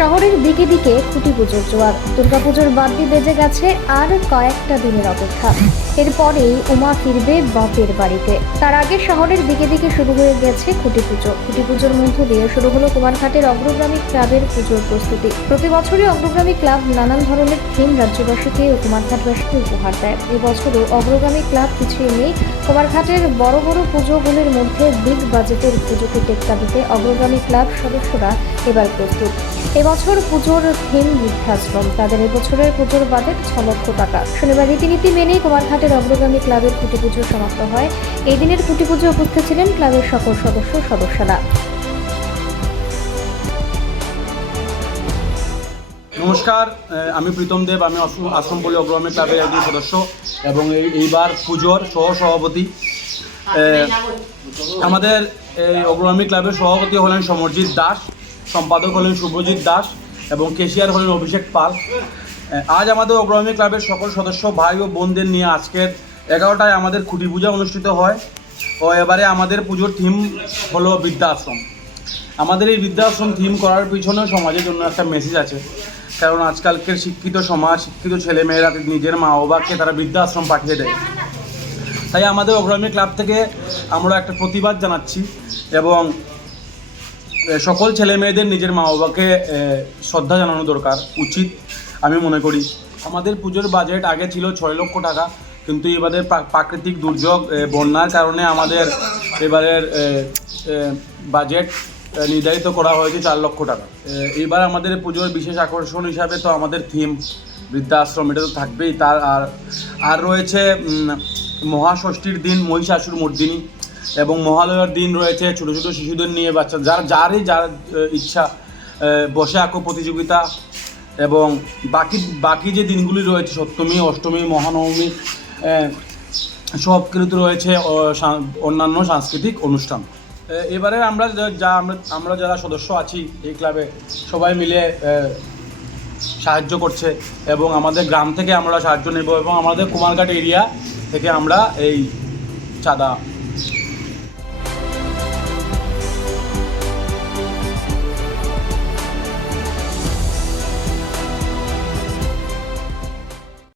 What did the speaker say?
শহরের দিকে দিকে খুঁটি পুজোর জোয়ার। দুর্গাপুজোর বাদ্যি বেজে গেছে আর কয়েকটা দিনের অপেক্ষা। এরপরেই উমা ফিরবে বাপের বাড়িতে। তার আগে শহরের দিকে দিকে শুরু হয়ে গেছে খুঁটি পুজো খুঁটি পুজোর মধ্য দিয়ে শুরু হলো কুমারঘাটের অগ্রগামী ক্লাবের পুজোর প্রস্তুতি। প্রতি বছরই অগ্রগ্রামী ক্লাব নানান ধরনের থিম রাজ্যবাসীকে ও কুমারঘাটবাসীকে উপহার দেয়। এবছরও অগ্রগামী ক্লাব পিছিয়ে নেই। কুমারঘাটের বড় বড় পুজোগুলির মধ্যে বিগ বাজেটের পুজোকে টেক্কা দিতে অগ্রগামী ক্লাব সদস্যরা এবার প্রস্তুত। এবছর পুজোর থিম বৃদ্ধাশ্রম। তাদের এবছরের পুজোর বাজেট ছ লক্ষ টাকা। শনিবার রীতিনীতি মেনেই কুমারঘাটের অগ্রগামী ক্লাবের খুঁটি পুজো সমাপ্ত হয়। এই দিনের খুঁটি পুজো উপস্থিত ছিলেন ক্লাবের সকল সদস্য সদস্যরা। নমস্কার আমি প্রীতম দেব, আমি আশ্রম- আশ্রমপল্লী অগ্রগামী ক্লাবের একজন সদস্য এবং এই, এইবার পুজোর সহ সভাপতি আমাদের এই অগ্রগামী ক্লাবের সভাপতি হলেন সমরজিৎ দাস। সম্পাদক হলেন শুভজিৎ দাস এবং কেশিয়ার হলেন অভিষেক পাল। আজ আমাদের অগ্রগামী ক্লাবের সকল সদস্য, ভাই ও বোনদের নিয়ে আজকের এগারোটায় আমাদের খুঁটি পূজা অনুষ্ঠিত হয়। ও এবারে আমাদের পুজোর থিম হলো বৃদ্ধাশ্রম। আমাদের এই বৃদ্ধাশ্রম থিম করার পিছনেও সমাজের জন্য একটা মেসেজ আছে। কারণ আজকালকের শিক্ষিত সমাজ, শিক্ষিত ছেলেমেয়েরা নিজের মা বাবাকে তারা বৃদ্ধাশ্রম পাঠিয়ে দেয়। তাই আমাদের অগ্রমী ক্লাব থেকে আমরা একটা প্রতিবাদ জানাচ্ছি এবং সকল ছেলে মেয়েদের নিজের মা বাবাকে শ্রদ্ধা জানানো দরকার, উচিত আমি মনে করি। আমাদের পুজোর বাজেট আগে ছিল ছয় লক্ষ টাকা, কিন্তু এবারে প্রাকৃতিক দুর্যোগ বন্যার কারণে আমাদের এবারের বাজেট নির্ধারিত করা হয়েছে চার লক্ষ টাকা। এবার আমাদের পুজোর বিশেষ আকর্ষণ হিসাবে তো আমাদের থিম বৃদ্ধাশ্রম, এটা তো থাকবেই। তার আর আর রয়েছে মহাষষ্ঠীর দিন মহিষাসুর মর্দিনী। এবং মহালয়ার দিন রয়েছে ছোটো ছোটো শিশুদের নিয়ে, বাচ্চা যার, যারই, যার ইচ্ছা বসে আঁকো প্রতিযোগিতা এবং বাকি বাকি যে দিনগুলি রয়েছে, সপ্তমী, অষ্টমী, মহানবমী সব কিন্তু রয়েছে অন্যান্য সাংস্কৃতিক অনুষ্ঠান। এবারে আমরা যা- আমরা যারা সদস্য আছি এই ক্লাবে, সবাই মিলে সাহায্য করছে এবং আমাদের গ্রাম থেকে আমরা সাহায্য নেব এবং আমাদের কুমারঘাট এরিয়া থেকে আমরা এই চাঁদা